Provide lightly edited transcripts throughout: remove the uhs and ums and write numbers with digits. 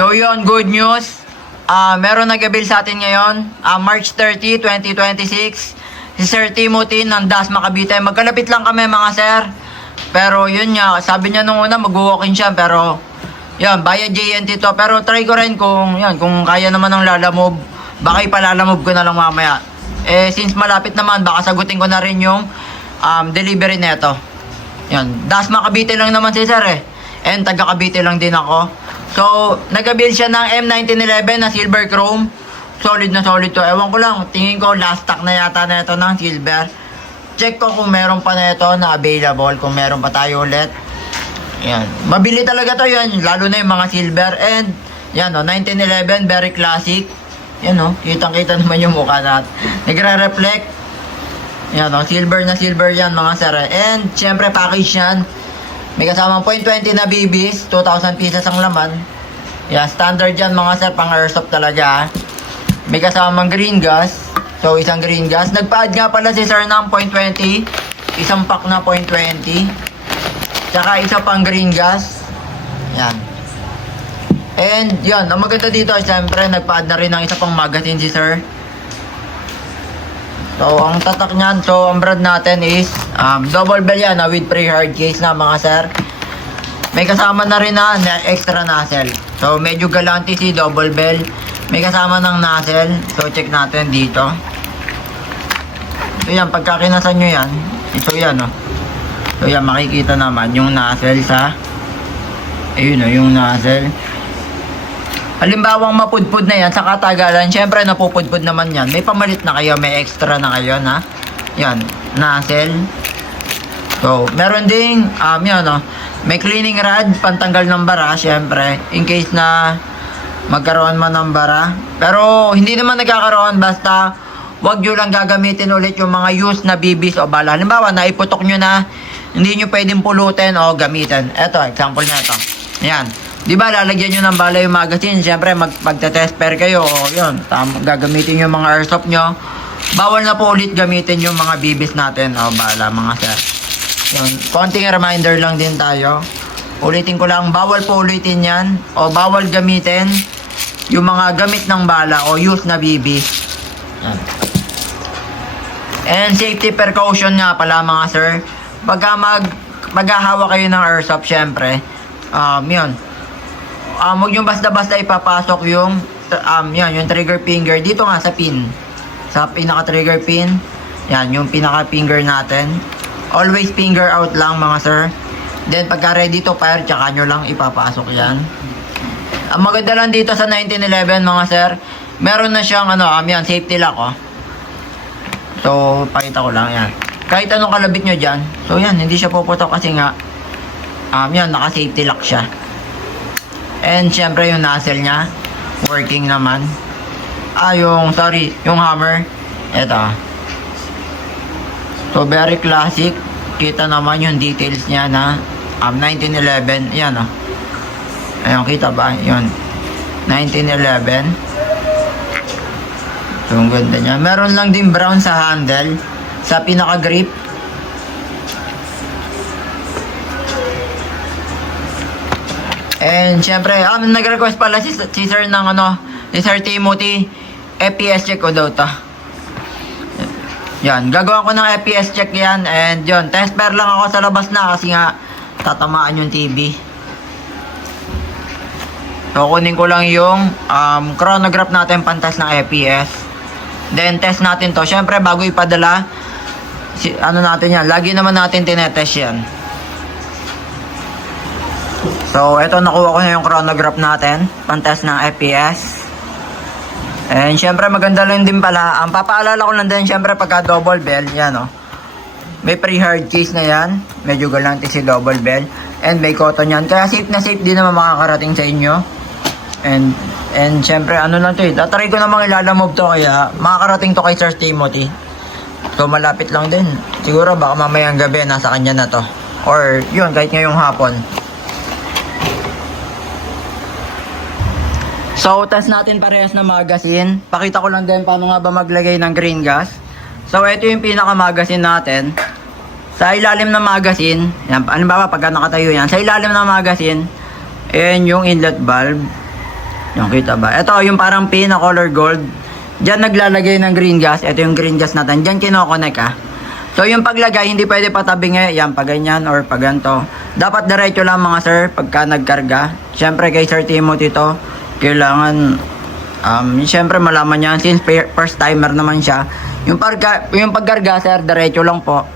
So yun, good news. Meron nag-avail sa atin ngayon, March 30, 2026. Si Sir Timothy ng Dasma Cavite. Magkalapit lang kami mga sir. Pero yun nga, sabi niya nung una mag-walk-in siya. Pero yun, via JNT to. Pero try ko rin kung kaya naman ng lalamove. Baka ipalalamove ko na lang mamaya. Since malapit naman, baka sagutin ko na rin yung delivery neto. Yan, Dasma Cavite lang naman si sir And taga Cavite lang din ako. So, nag-avail siya ng M1911 na silver chrome. Solid na solid to. Ewan ko lang, tingin ko last stock na yata na ito ng silver. Check ko kung meron pa na ito na available, kung meron pa tayo ulit. Yan, mabili talaga to yan, lalo na yung mga silver. And yan 1911, very classic. Yan kitang-kita naman yung mukha natin. Nagre-reflect. Yan silver na silver yan mga sir. And syempre package yan. May kasamang 0.20 na BBs, 2,000 pieces ang laman. Yan, standard yan mga sir, pang airsoft talaga. May kasamang green gas. So isang green gas. Nagpa-add nga pala si sir ng 0.20. Isang pack na 0.20. Tsaka isa pang green gas. Yan. And yan, ang maganda dito ay siyempre nagpa-add na rin ng isa pang magazine si sir. So, ang tatak niyan, so ang brand natin is double bell yan with pre-hard case na mga sir. May kasama na rin na extra nozzle. So, medyo galante si double bell. May kasama ng nozzle. So, check natin dito. So, yan, pagka kinasan nyo yan. So, yan So, yan, makikita naman yung nozzle sa ayun yung nozzle. Halimbawang mapudpud na yan sa katagalan, syempre napupudpud naman yan. May pamalit na kayo, may extra na kayo na yan, nozzle. So, meron ding may cleaning rod, pantanggal ng bara, syempre, in case na magkaroon man ng bara. Pero hindi naman nagkakaroon, basta wag nyo lang gagamitin ulit yung mga used na BBs o bala. Halimbawa, naiputok nyo na, hindi nyo pwedeng pulutin o gamitin. Eto, example na ito. Yan. Di ba lalagyan nyo ng bala yung magazine? Siyempre magte-test pair kayo. Yun, gagamitin yung mga airsoft nyo. Bawal na po ulit gamitin yung mga BBs natin. O bala mga sir. Yun, konting reminder lang din tayo. Ulitin ko lang, bawal po ulitin yan. O bawal gamitin yung mga gamit ng bala o use na BBs. Yan. And safety precaution nga pala mga sir. Pagka maghahawa kayo ng airsoft, syempre, yun. Huwag nyo basta-basta ipapasok yung yung trigger finger dito nga sa pin. Sa pinaka-trigger pin. Yan, yung pinaka-finger natin. Always finger out lang mga sir. Then pagka ready to fire, tsaka nyo lang ipapasok yan. Ang maganda lang dito sa 1911 mga sir, meron na siyang safety lock So, pakita ko lang yan. Kahit anong kalabit nyo dyan. So yan, hindi siya puputok kasi nga naka-safety lock siya. And syempre yung nozzle niya working naman. Yung hammer. Ito. So very classic. Kita naman yung details niya na 1911. Yan Ayun, kita ba? Yun. 1911. So ang ganda niya. Meron lang din brown sa handle. Sa pinaka-grip. And syempre, nag-request pala si sir ng si Sir Timothy, FPS check ko daw to. Yan, gagawa ko ng FPS check yan. And yun, test pair lang ako sa labas na kasi nga tatamaan yung TV. So, kunin ko lang yung chronograph natin pantest ng FPS. Then, test natin to. Syempre, bago ipadala, natin yan. Lagi naman natin tinetest yan. So, eto nakuha ko na yung chronograph natin. Pantest ng FPS. And, syempre, maganda lang din pala. Ang papaalala ko lang din, syempre, pagka double bell, yan may pre-hard case na yan. Medyo galante si double bell. And may cotton yan. Kaya safe na safe din naman makakarating sa inyo. And syempre, lang to tatry ko namang ilalamove to, kaya makakarating to kay Sir Timothy. So, malapit lang din. Siguro, baka mamayang gabi, nasa kanya na to. Or, yun, kahit ngayong hapon. So, test natin parehas na magazine. Pakita ko lang din paano nga ba maglagay ng green gas. So, ito yung pinaka-magazine natin. Sa ilalim ng magazine, yan, halimbawa pagka nakatayo yan, sa ilalim ng magazine, ayan yung inlet valve. Yung kita ba? Ito, yung parang pin na color gold. Diyan naglalagay ng green gas. Ito yung green gas natin. Diyan kinokonek ha. So yung paglagay, hindi pwede patabing yan, pag ganyan or pag ganito. Dapat diretso lang mga sir, pagka nagkarga. Siyempre kay Sir Timothy to, kailangan, siyempre malaman niya, since first timer naman siya. Yung pagkarga sir, diretso lang po.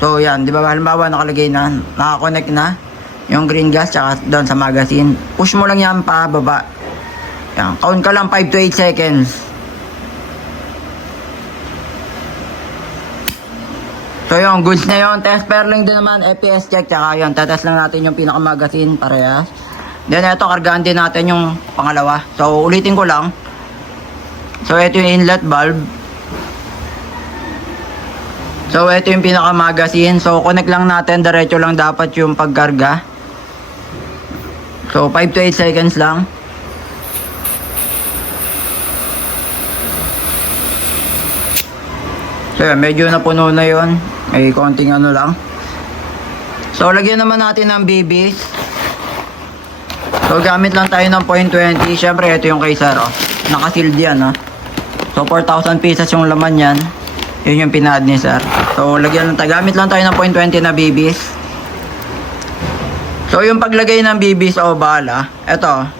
So yan, di ba halimbawa nakalagay na, nakakonect na yung green gas tsaka doon sa magazine. Push mo lang yan pa baba. Yan, count ka lang 5 to 8 seconds. So yung goods na yun, test pairing din naman, FPS check, tsaka yun, tetest lang natin yung pinaka-magazine, parehas. Then ito, kargaan din natin yung pangalawa. So ulitin ko lang. So ito yung inlet valve. So ito yung pinaka-magazine. So connect lang natin, diretso lang dapat yung pagkarga. So 5 to 8 seconds lang. So yun, medyo napuno na yun. May konting ano lang. So lagyan naman natin ng BBs. So gamit lang tayo ng 0.20. Syempre ito yung kay sir, oh. Naka-sealed yan, oh. So 4,000 pieces yung laman yan. Yun yung pinad ni sir. So lagyan lang tayo. Gamit lang tayo ng 0.20 na BBs. So yung paglagay ng BBs, oh bahala. Ito.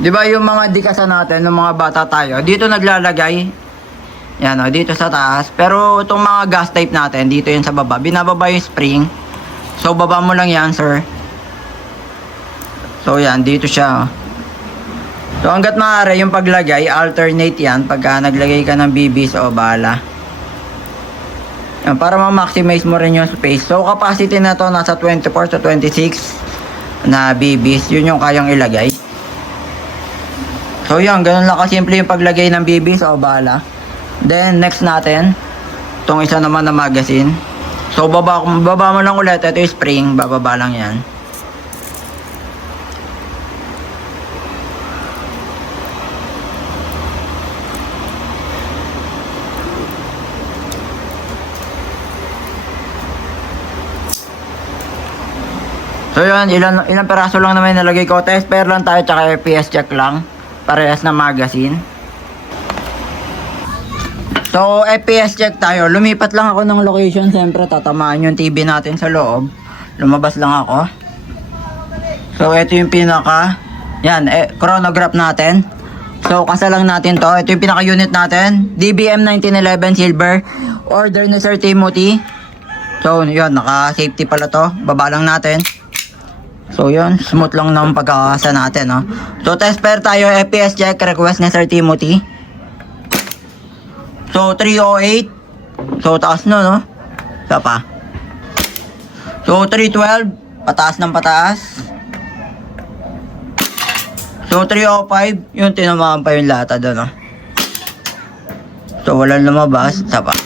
'Di ba yung mga dikasan natin, ng mga bata tayo, dito naglalagay. Yan, oh, dito sa taas. Pero itong mga gas type natin, dito yun sa baba. Binababa yung spring. So, baba mo lang yan, sir. So, yan, dito siya. So, hanggat maaari yung paglagay, alternate yan. Pagka naglagay ka ng BBs, o bahala. Yan, para ma-maximize mo rin yung space. So, capacity na to nasa 24 to 26 na BBs. Yun yung kayang ilagay. So, yan, ganun lang kasimple yung paglagay ng BBs, o bahala. Then next natin, itong isa naman na magazine. So baba mo lang ulit. Ito yung spring, bababa lang yan. So yun, ilang peraso lang naman nalagay ko. Test pair lang tayo, tsaka FPS check lang. Parehas na magazine. So, FPS check tayo. Lumipat lang ako ng location. Siyempre, tatamaan yung TV natin sa loob. Lumabas lang ako. So, ito yung pinaka... Yan, chronograph natin. So, kasalang natin to. Ito yung pinaka-unit natin. DBM 1911 Silver. Order ni Sir Timothy. So, yun. Naka-safety pala to. Baba lang natin. So, yun. Smooth lang ng pagkakasa natin, no? So, test pair tayo. FPS check. Request ni Sir Timothy. So, 308. So, taas no? Isa pa. So, 312. Pataas ng pataas. So, 305. Yung tinamaan pa yung lata doon, no? So, walang lumabas. Isa pa.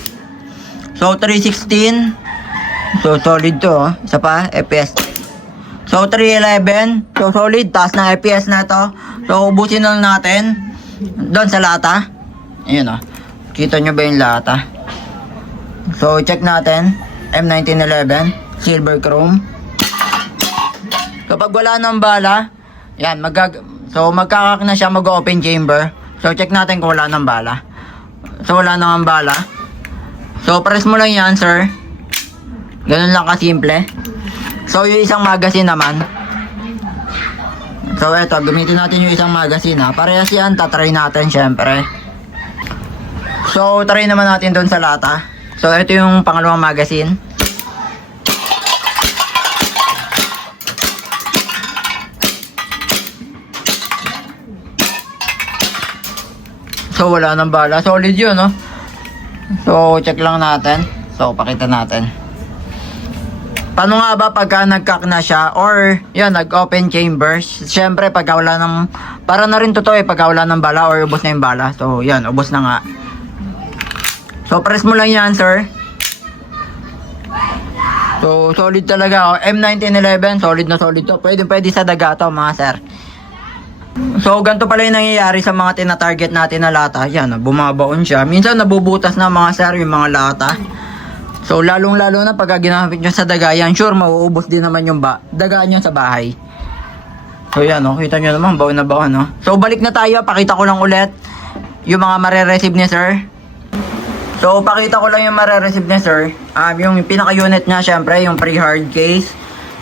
So, 316. So, solid to, oh. Isa pa. FPS. So, 311. So, solid. Taas ng FPS na to. So, ubusin lang natin. Doon sa lata. Ayun, oh. Kita nyo ba yung lata? So, check natin. M1911. Silver chrome. Kapag wala ng bala, yan, magkakak na siya, mag-open chamber. So, check natin kung wala ng bala. So, wala naman bala. So, press mo lang yan, sir. Ganun lang kasimple. So, yung isang magazine naman. So, eto, gamitin natin yung isang magazine, ha. Parehas yan, tatry natin, syempre. So, try naman natin doon sa lata. So, ito yung pangalawang magazine. So, wala nang bala. Solid yun, no? So, check lang natin. So, pakita natin. Paano nga ba pagka nag-cock na siya or yun, nag-open chambers? Siyempre, pagka wala ng... Para na rin totoo pagka wala ng bala or ubos na yung bala. So, yun, ubos na nga. So, press mo lang yan, sir. So, solid talaga. Oh. M1911, solid na solid to. Pwede sa daga to, mga sir. So, ganito pala yung nangyayari sa mga tina-target natin na lata. Yan, bumabaon siya. Minsan, nabubutas na, mga sir, yung mga lata. So, lalong-lalo na pagka ginamit nyo sa daga, yan, sure, mauubos din naman yung daga nyo sa bahay. So yan, no? Kita nyo naman, baon na baon, no? So balik na tayo, pakita ko lang ulit yung mga mare-receive ni sir. So pakita ko lang yung mare-receive ni sir. Yung pinaka-unit niya, syempre, yung pre-hard case.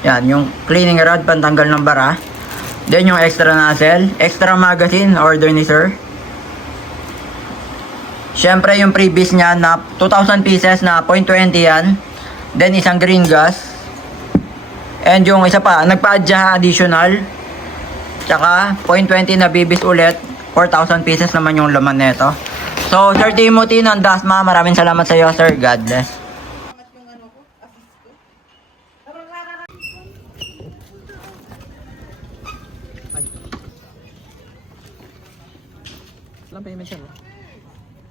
Yan, yung cleaning rod, pantanggal ng bara. Then yung extra nozzle, extra magazine, order ni sir. Syempre yung previous niya na 2,000 pieces na 0.20 yan. Then isang green gas. And yung isa pa, nagpa-add siya additional. Tsaka 0.20 na bibis ulit. 4,000 pieces naman yung laman nito. So Sir Timothy ng Dasma, maraming salamat sa iyo sir. God bless.